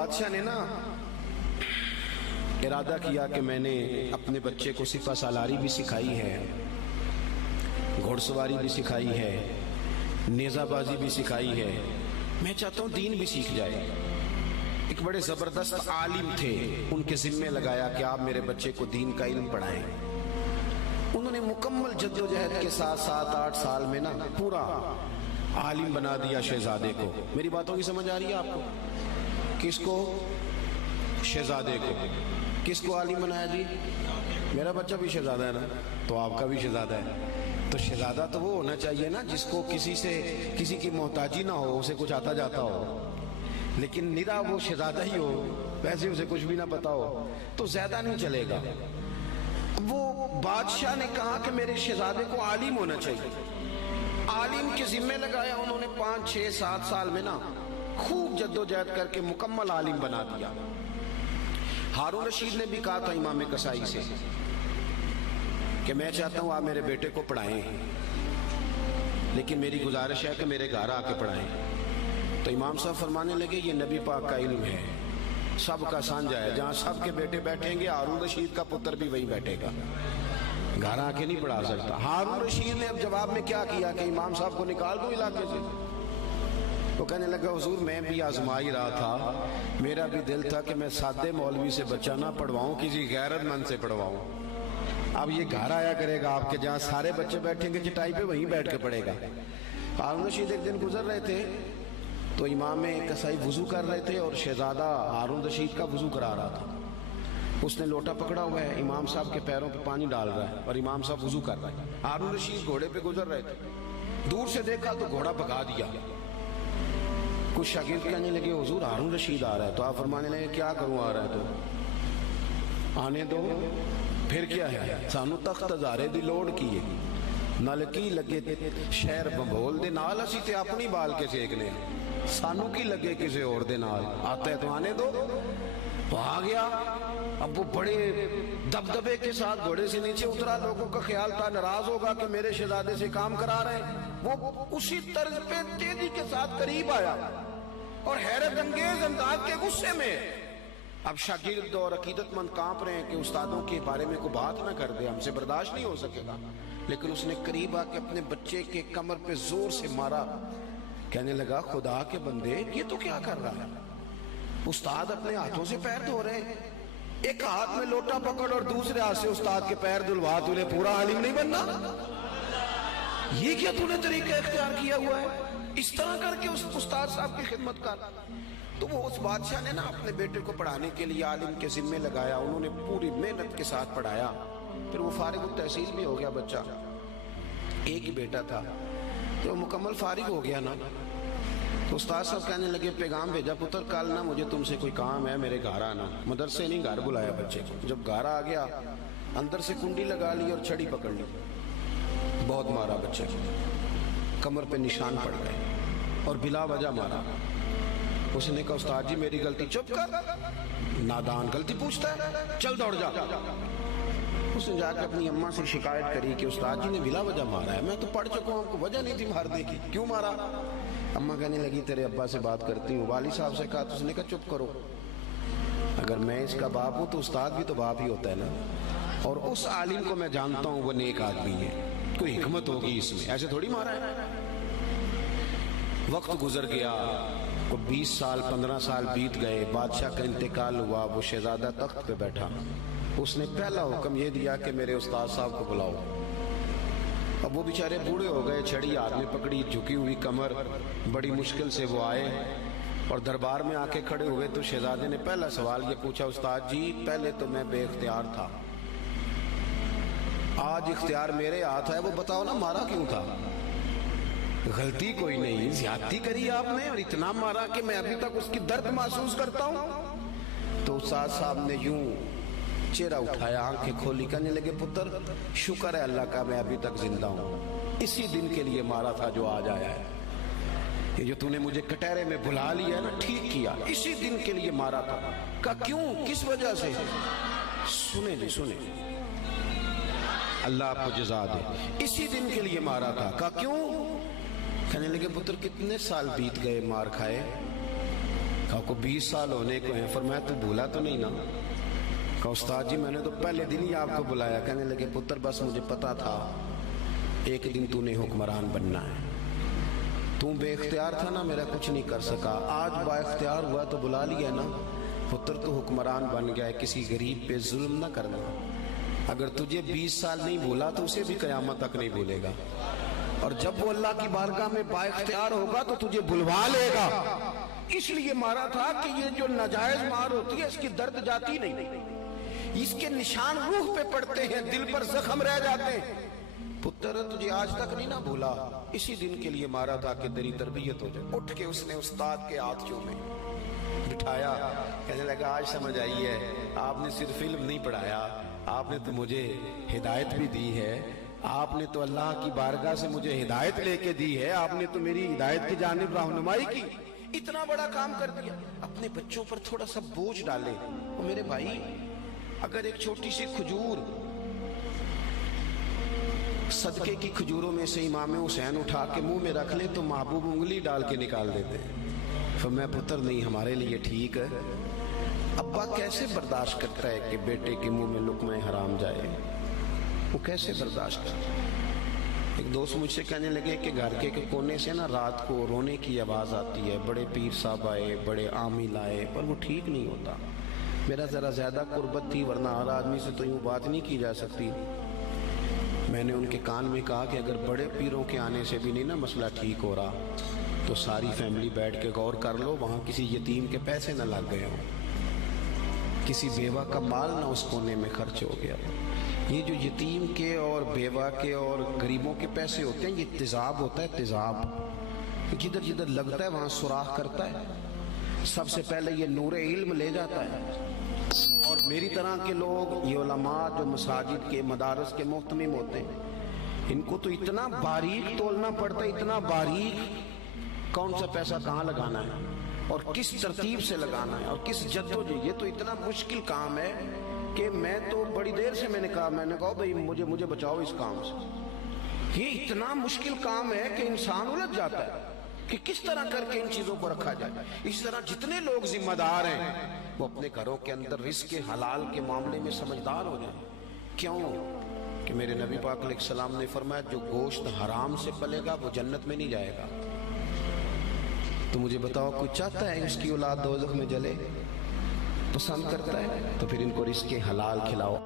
بادشاہ نے نا ارادہ کیا کہ میں نے اپنے بچے کو سپہ سالاری بھی سکھائی ہے، گھوڑ سواری بھی سکھائی ہے، نیزہ بازی بھی سکھائی ہے، میں چاہتا ہوں دین بھی سیکھ جائے۔ ایک بڑے زبردست عالم تھے، ان کے ذمہ لگایا کہ آپ میرے بچے کو دین کا علم پڑھائیں۔ انہوں نے مکمل جد و جہد کے ساتھ 7-8 سال میں نا پورا عالم بنا دیا شہزادے کو۔ میری باتوں کی سمجھ آ رہی ہے آپ کو؟ کس کو؟ شہزادے کو۔ کس کو عالم بنایا جی؟ میرا بچہ بھی شہزادہ ہے نا، تو آپ کا بھی شہزادہ ہے۔ تو شہزادہ تو وہ ہونا چاہیے نا جس کو کسی کی محتاجی نہ ہو، اسے کچھ آتا جاتا ہو، لیکن نرا وہ شہزادہ ہی ہو، ویسے اسے کچھ بھی نہ پتا ہو تو زیادہ نہیں چلے گا۔ وہ بادشاہ نے کہا کہ میرے شہزادے کو عالم ہونا چاہیے، عالم کے ذمہ لگایا۔ انہوں نے 5-6-7 سال میں نا خوب جد و جہد کر کے مکمل عالم بنا دیا۔ ہارون رشید نے بھی کہا تھا امام کسائی سے کہ میں چاہتا ہوں آپ میرے بیٹے کو پڑھائیں، لیکن میری گزارش ہے کہ میرے گھر آ کے پڑھائیں۔ تو امام صاحب فرمانے لگے یہ نبی پاک کا علم ہے، سب کا سانجا ہے، جہاں سب کے بیٹے بیٹھیں گے ہارون رشید کا پتر بھی وہی بیٹھے گا، گھر آ کے نہیں پڑھا سکتا۔ ہارون رشید نے اب جواب میں کیا کیا کہ امام صاحب کو نکال دو علاقے سے۔ وہ کہنے لگا حضور میں بھی آزما ہی رہا تھا، میرا بھی دل تھا کہ میں سادے مولوی سے بچہ نہ پڑھواؤں، کسی غیرت مند سے پڑھواؤں۔ اب یہ گھر آیا کرے گا آپ کے، جہاں سارے بچے بیٹھیں گے چٹائی پہ وہیں بیٹھ کے پڑھے گا۔ ہارون رشید ایک دن گزر رہے تھے تو امام کسائی وضو کر رہے تھے اور شہزادہ ہارون رشید کا وضو کرا رہا تھا۔ اس نے لوٹا پکڑا ہوا ہے، امام صاحب کے پیروں پہ پانی ڈال رہا ہے اور امام صاحب وضو کر رہے ہیں۔ ہارون رشید گھوڑے پہ گزر رہے تھے، دور سے دیکھا تو گھوڑا بھگا دیا۔ کچھ شاگرد کہنے لگے حضور ہارون رشید آ رہا ہے، تو آپ فرمانے لگے کیا کروں آ رہا ہے تو آنے دو، پھر کیا ہے، سانو تخت ہزارے دی لوڑ کی ہے، نلکی لگے شہر بمبول دے نال، اسی تے اپنی بال کے سیکنے، سانو کی لگے کسی اور دے نال، آتا ہے تو آنے دو۔ تو آ گیا۔ اب وہ بڑے دبدبے کے ساتھ گھوڑے سے نیچے اترا، لوگوں کا خیال تھا ناراض ہوگا کہ میرے شہزادے سے کام کرا رہے ہیں۔ وہ اسی طرز پہ تیزی کے ساتھ قریب آیا اور حیرت انگیز انداز کے غصے میں۔ اب شاگرد اور عقیدت مند کانپ رہے ہیں کہ استادوں کے بارے میں کوئی بات نہ کر دے، ہم سے برداشت نہیں ہو سکے گا، لیکن اس نے قریب آ کے اپنے بچے کے کمر پہ زور سے مارا۔ کہنے لگا خدا کے بندے یہ تو کیا کر رہا ہے؟ استاد اپنے ہاتھوں سے پیر دھو رہے ہیں، ایک ہاتھ میں لوٹا پکڑ اور دوسرے ہاتھ سے استاد کے پیر دھلوا، تو نے پورا عالم نہیں بننا؟ یہ کیا تو نے طریقہ اختیار کیا ہوا ہے؟ اس طرح کر کے اس استاد صاحب کی خدمت کر۔ تو وہ اس بادشاہ نے نا اپنے بیٹے کو پڑھانے کے لیے عالم کے ذمے لگایا، انہوں نے پوری محنت کے ساتھ پڑھایا۔ پھر وہ فارغ التحصیل بھی ہو گیا بچہ، ایک ہی بیٹا تھا، تو مکمل فارغ ہو گیا نا۔ تو استاد صاحب کہنے لگے پیغام بھیجا پتر کل نا مجھے تم سے کوئی کام ہے، میرے گھر آنا۔ مدرسے نہیں گھر بلایا بچے کو۔ جب گھر آ گیا اندر سے کنڈی لگا لی اور چھڑی پکڑ لی، بہت مارا بچے کو، کمر پہ نشان پڑ گئے اور بلا وجہ مارا۔ اس نے کہا استاد جی میری غلطی۔ چپ کر، نادان، غلطی پوچھتا ہے، چل دوڑ جا۔ اس نے جا کے اپنی اماں سے شکایت کری کہ استاد جی نے بلا وجہ مارا ہے، میں تو پڑھ چکا ہوں، آپ کو وجہ نہیں تھی مارنے کی، کیوں مارا؟ اماں کہنے لگی تیرے ابا سے بات کرتی ہوں۔ والد صاحب سے کہا تو اس نے کہا چپ کرو، اگر میں اس کا باپ ہوں تو استاد بھی تو باپ ہی ہوتا ہے نا، اور اس عالم کو میں جانتا ہوں وہ نیک آدمی ہے، کوئی حکمت ہوگی اس میں، ایسے تھوڑی مارا ہے۔ وقت گزر گیا، 20 سال 15 سال بیت گئے، بادشاہ کا انتقال ہوا، وہ شہزادہ تخت پہ بیٹھا۔ اس نے پہلا حکم یہ دیا کہ میرے استاد صاحب کو بلاؤ۔ اب وہ بیچارے بوڑھے ہو گئے، چھڑی ہاتھ میں پکڑی، جھکی ہوئی کمر، بڑی مشکل سے وہ آئے اور دربار میں آ کے کھڑے ہوئے۔ تو شہزادے نے پہلا سوال یہ پوچھا استاد جی پہلے تو میں بے اختیار تھا، آج اختیار میرے ہاتھ ہے، وہ بتاؤ نا مارا کیوں تھا؟ غلطی کوئی نہیں، زیادتی کری آپ نے اور اتنا مارا کہ میں ابھی تک اس کی درد محسوس کرتا ہوں۔ تو استاد صاحب نے یوں چہرہ اٹھایا، آنکھیں کھولی، کہنے لگے پتر شکر ہے اللہ کا میں ابھی تک زندہ ہوں، اسی دن کے لیے مارا تھا جو آج آیا ہے، یہ جو تو نے مجھے کٹہرے میں بلا لیا ہے نا، ٹھیک کیا، اسی دن کے لیے مارا تھا۔ کہا کیوں، کس وجہ سے؟ سنیں جی سنیں، اللہ آپ کو جزا دے، اسی دن کے لیے مارا تھا۔ کہا کیوں؟ کہنے لگے پتر کتنے سال بیت گئے مار کھائے، کہا کو 20 سال ہونے کو ہیں، فرمایا تو بھولا تو نہیں نا؟ کہا استاد جی میں نے تو پہلے دن ہی آپ کو بلایا. کہنے لگے پتر بس مجھے پتا تھا ایک دن تو نے حکمران بننا ہے. تو بے اختیار تھا نا، میرا کچھ نہیں کر سکا. آج با اختیار ہوا تو بلا لیا نا. پتر تو حکمران بن گیا ہے، کسی غریب پہ ظلم نہ کرنا. اگر تجھے 20 سال نہیں بھولا تو اسے بھی قیامت تک نہیں بھولے گا. اور جب وہ اللہ کی بارگاہ میں با اختیار ہوگا تو تجھے بلوا لے گا. اس لیے مارا تھا کہ یہ جو ناجائز مار ہوتی ہے اس کی درد جاتی نہیں، اس کے نشان روح پہ پڑتے ہیں، دل پر زخم رہ جاتے ہیں. پتر تجھے آج تک نہیں نہ بھولا، اسی دن کے لیے مارا تھا کہ تیری تربیت ہو جائے. اٹھ کے اس نے استاد کے ہاتھ چومے، بٹھایا. کہنے لگا آج سمجھ آئی ہے، آپ نے صرف علم نہیں پڑھایا، آپ نے تو مجھے ہدایت بھی دی ہے. آپ نے تو اللہ کی بارگاہ سے مجھے ہدایت لے کے دی ہے، آپ نے تو میری ہدایت کی جانب رہنمائی کی. اتنا بڑا کام کر دیا. اپنے بچوں پر تھوڑا سا بوجھ ڈالے. اور میرے بھائی اگر ایک چھوٹی سی کھجور، صدقے کی کھجوروں میں سے امام حسین اٹھا کے منہ میں رکھ لے تو محبوب انگلی ڈال کے نکال دیتے ہیں. فرمایا پتر نہیں، ہمارے لیے ٹھیک ہے. ابا کیسے برداشت کرتا ہے کہ بیٹے کے منہ میں لقمہ حرام جائے؟ وہ کیسے برداشت کرتا ہے؟ ایک دوست مجھ سے کہنے لگے کہ گھر کے کونے سے نا رات کو رونے کی آواز آتی ہے، بڑے پیر صاحب آئے، بڑے عامل آئے، پر وہ ٹھیک نہیں ہوتا. میرا ذرا زیادہ قربت تھی، ورنہ ہر آدمی سے تو یوں بات نہیں کی جا سکتی. میں نے ان کے کان میں کہا کہ اگر بڑے پیروں کے آنے سے بھی نہیں نا مسئلہ ٹھیک ہو رہا تو ساری فیملی بیٹھ کے غور کر لو، وہاں کسی یتیم کے پیسے نہ لگ گئے ہوں، کسی بیوہ کا مال نہ اس کونے میں خرچ ہو گیا. یہ جو یتیم کے اور بیوہ کے اور غریبوں کے پیسے ہوتے ہیں، یہ تیزاب ہوتا ہے. تیزاب جدھر جدھر لگتا ہے وہاں سوراخ کرتا ہے. سب سے پہلے یہ نور علم لے جاتا ہے. اور میری طرح کے لوگ، یہ علماء جو مساجد کے مدارس کے محتمم ہوتے ہیں، ان کو تو اتنا باریک تولنا پڑتا ہے، اتنا باریک، کون سا پیسہ کہاں لگانا ہے اور کس ترتیب سے لگانا ہے اور کس جدوجہد. یہ تو اتنا مشکل کام ہے کہ میں تو بڑی دیر سے میں نے کہا بھائی مجھے بچاؤ اس کام سے. یہ اتنا مشکل کام ہے کہ انسان الجھ جاتا ہے کہ کس طرح کر کے ان چیزوں کو رکھا جائے. اس طرح جتنے لوگ ذمہ دار ہیں وہ اپنے گھروں کے اندر رزق حلال کے معاملے میں سمجھدار ہو جائیں. کیوں کہ میرے نبی پاک علیہ السلام نے فرمایا جو گوشت حرام سے پلے گا وہ جنت میں نہیں جائے گا. تو مجھے بتاؤ کوئی چاہتا ہے اس کی اولاد دوزخ میں جلے؟ پسند کرتا ہے؟ تو پھر ان کو رزق حلال کھلاؤ.